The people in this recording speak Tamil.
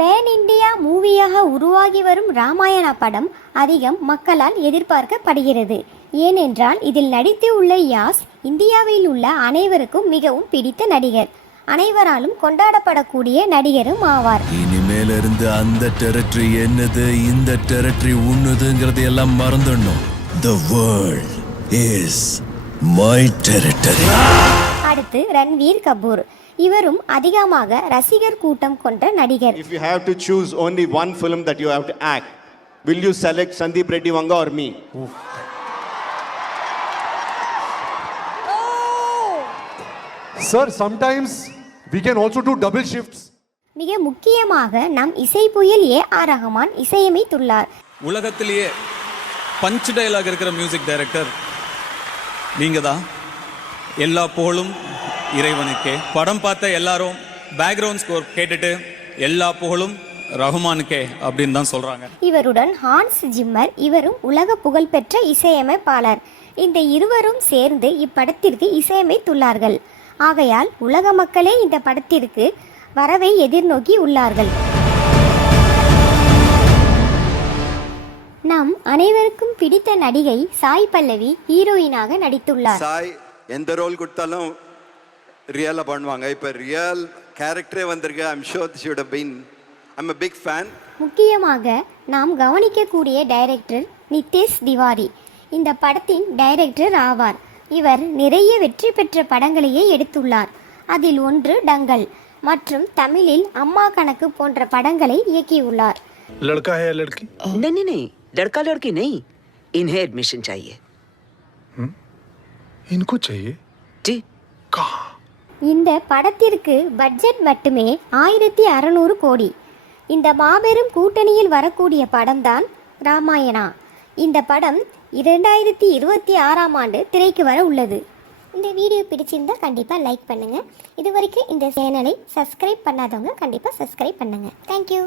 பேன் இந்தியா மூவியாக உருவாகி வரும் ராமாயணா படம் அதிகம் மக்களால் எதிர்பார்க்கப்படுகிறது. ஏனென்றால் இதில் நடித்து உள்ள யாஸ் இந்தியாவில் உள்ள அனைவருக்கும் மிகவும் பிடித்த நடிகர். அனைவராலும் கொண்டாடப்படக்கூடிய நடிகரும் ஆவார். இனிமேல இருந்து அந்த டெரிட்டரி என்னது இந்த டெரிட்டரி உண்ணுதுங்கிறது எல்லாம் மறந்துடணும். The world is my territory அடுத்து ரன்வீர் கபூர் இவரும் அதிகமாக ரசிகர் கூட்டம் கொண்ட நடிகர் If you have to choose only one film that you have to act, will you select Sandeep Reddy Vanga or me? Sir, sometimes we can also do double shifts. மிக முக்கியமாக நம் இசை புயல் ஏ ஆர் ரஹ்மான் இசையமைத்துள்ளார் உலகத்திலேயே பஞ்ச் டயலாக் இருக்கிற மியூசிக் டைரக்டர் நீங்க தான் எல்லா புகழும் இறைவனுக்கே. படம் பார்த்த எல்லாரும் பேக்ரவுண்ட் ஸ்கோர் கேட்டுட்டு எல்லா புகழும் ரஹ்மானுக்கே அப்படின்னு தான் சொல்றாங்க. இவருடன் ஹான்ஸ் ஜிம்மர் இவரும் உலக புகழ்பெற்ற இசையமைப்பாளர். இந்த இருவரும் சேர்ந்து இப்படத்திற்கு இசையமைத்துள்ளார்கள். ஆகையால் உலக மக்களே இந்த படத்திற்கு வரவை எதிர்நோக்கி உள்ளார்கள். நம் அனைவருக்கும் பிடித்த நடிகை சாய் பல்லவி ஹீரோயினாக நடித்துள்ளார். சாய் எந்த ரோல் கொடுத்தாலும் ரியலாக பண்ணுவாங்க இப்போ ரியல் கேரக்டரே வந்திருக்கு I'm sure should been I'm a big fan முக்கியமாக நாம் கவனிக்கக்கூடிய டைரக்டர் நிதேஷ் திவாரி இந்த படத்தின் டைரக்டர் ஆவார் இவர் நிறைய வெற்றி பெற்ற படங்களையே எடுத்துள்ளார் அதில் ஒன்று டங்கல் மற்றும் தமிழில் அம்மா கணக்கு போன்ற படங்களை இயக்கியுள்ளார் लड़का है या लड़की नहीं नहीं नहीं लड़का लड़की नहीं इन्हें एडमिशन चाहिए इनको चाहिए जी कहाँ இந்த படத்திற்கு பட்ஜெட் மட்டுமே ஆயிரத்தி அறநூறு கோடி இந்த மாபெரும் கூட்டணியில் வரக்கூடிய படம்தான் ராமாயணா இந்த படம் இரண்டாயிரத்தி இருபத்தி ஆறாம் ஆண்டு திரைக்கு வர உள்ளது இந்த வீடியோ பிடிச்சிருந்தா கண்டிப்பாக லைக் பண்ணுங்கள் இது வரைக்கும் இந்த சேனலை சப்ஸ்கிரைப் பண்ணாதவங்க கண்டிப்பாக சப்ஸ்கிரைப் பண்ணுங்கள் தேங்க்யூ